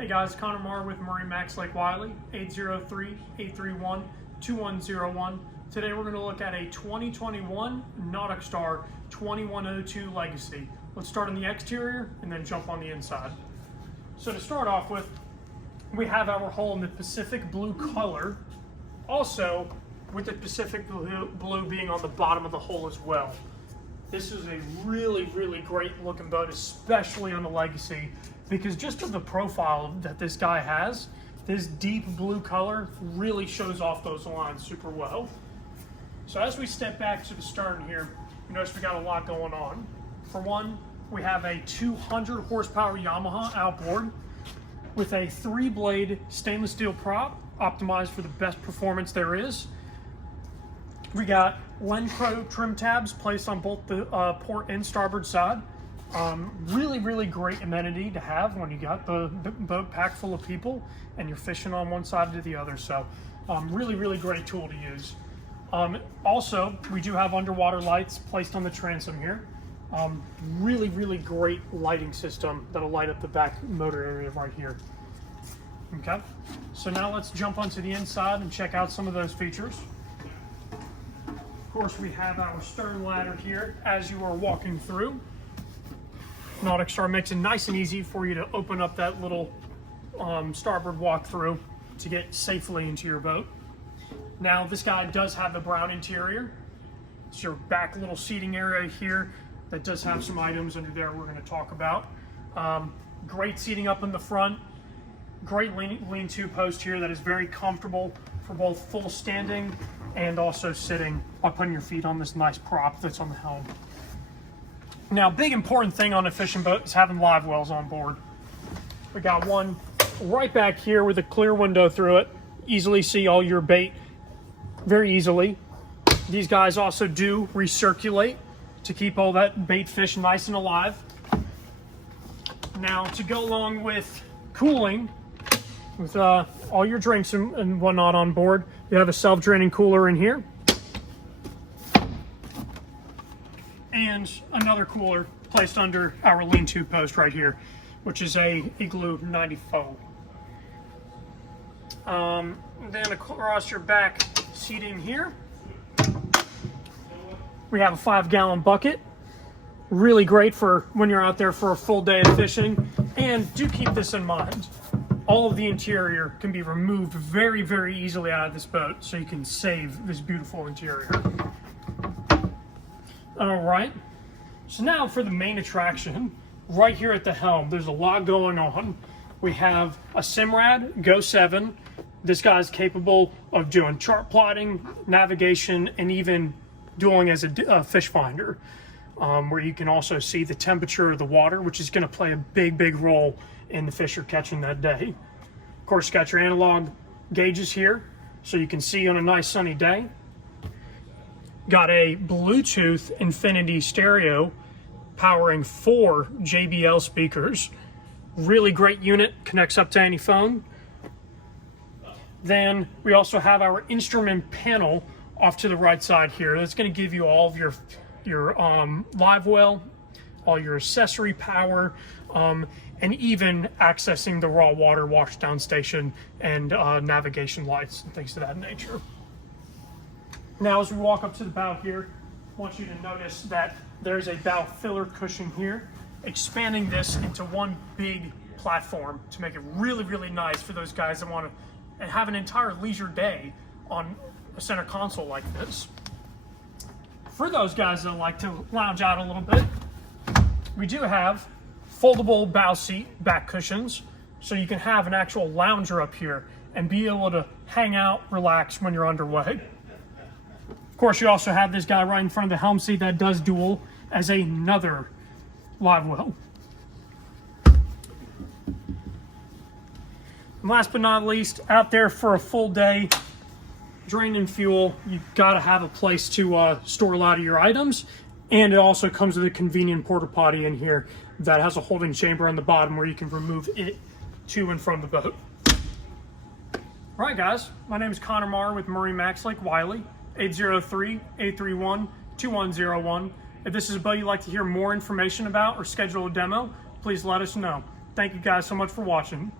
Hey guys, Connor Marr with MarineMax Lake Wylie, 803-831-2101. Today we're going to look at a 2021 NauticStar 2102 Legacy. Let's start on the exterior and then jump on the inside. So to start off with, we have our hull in the Pacific blue color, also with the Pacific blue being on the bottom of the hull as well. This is a really great looking boat, especially on the Legacy, because just of the profile that this guy has, this deep blue color really shows off those lines super well. So as we step back to the stern here, you notice we got a lot going on. For one, we have a 200 horsepower Yamaha outboard with a 3-blade stainless steel prop optimized for the best performance there is. We got Lenpro trim tabs placed on both the port and starboard side. Really great amenity to have when you got the boat packed full of people and you're fishing on one side to the other. So really great tool to use. Also, we do have underwater lights placed on the transom here. Really great lighting system that'll light up the back motor area right here. Okay, so now let's jump onto the inside and check out some of those features. Of course, we have our stern ladder here as you are walking through. NauticStar makes it nice and easy for you to open up that little starboard walk-through to get safely into your boat. Now, this guy does have a brown interior. It's your back little seating area here that does have some items under there we're going to talk about. Great seating up in the front. Great lean-to post here that is very comfortable for both full standing and also sitting by putting your feet on this nice prop that's on the helm. Now, big important thing on a fishing boat is having live wells on board. We got one right back here with a clear window through it. Easily see all your bait very easily. These guys also do recirculate to keep all that bait fish nice and alive. Now, to go along with cooling, with all your drinks and whatnot on board, you have a self-draining cooler in here. And another cooler placed under our lean-to post right here, which is a Igloo 94. Then across your back seating here, we have a 5-gallon bucket. Really great for when you're out there for a full day of fishing. And do keep this in mind. All of the interior can be removed very easily out of this boat, so you can save this beautiful interior. All right, so now for the main attraction, right here at the helm, there's a lot going on. We have a Simrad Go 7. This guy's capable of doing chart plotting, navigation, and even dueling as a fish finder, where you can also see the temperature of the water, which is going to play a big role in the fish you're catching that day. Of course, you got your analog gauges here, so you can see on a nice sunny day. Got a Bluetooth Infinity stereo powering 4 JBL speakers. Really great unit, connects up to any phone. Then we also have our instrument panel off to the right side here. That's going to give you all of your live well, all your accessory power, and even accessing the raw water washdown station and navigation lights and things of that nature. Now, as we walk up to the bow here, I want you to notice that there's a bow filler cushion here, expanding this into one big platform to make it really nice for those guys that want to have an entire leisure day on a center console like this. For those guys that like to lounge out a little bit, we do have foldable bow seat back cushions, so you can have an actual lounger up here and be able to hang out, relax when you're underway. Of course, you also have this guy right in front of the helm seat that does dual as another live well. And last but not least, out there for a full day, draining fuel, you've got to have a place to store a lot of your items. And it also comes with a convenient porta potty in here that has a holding chamber on the bottom where you can remove it to and from the boat. All right, guys, my name is Connor Marr with MarineMax Lake Wylie, 803-831-2101. If this is a boat you'd like to hear more information about or schedule a demo, please let us know. Thank you guys so much for watching.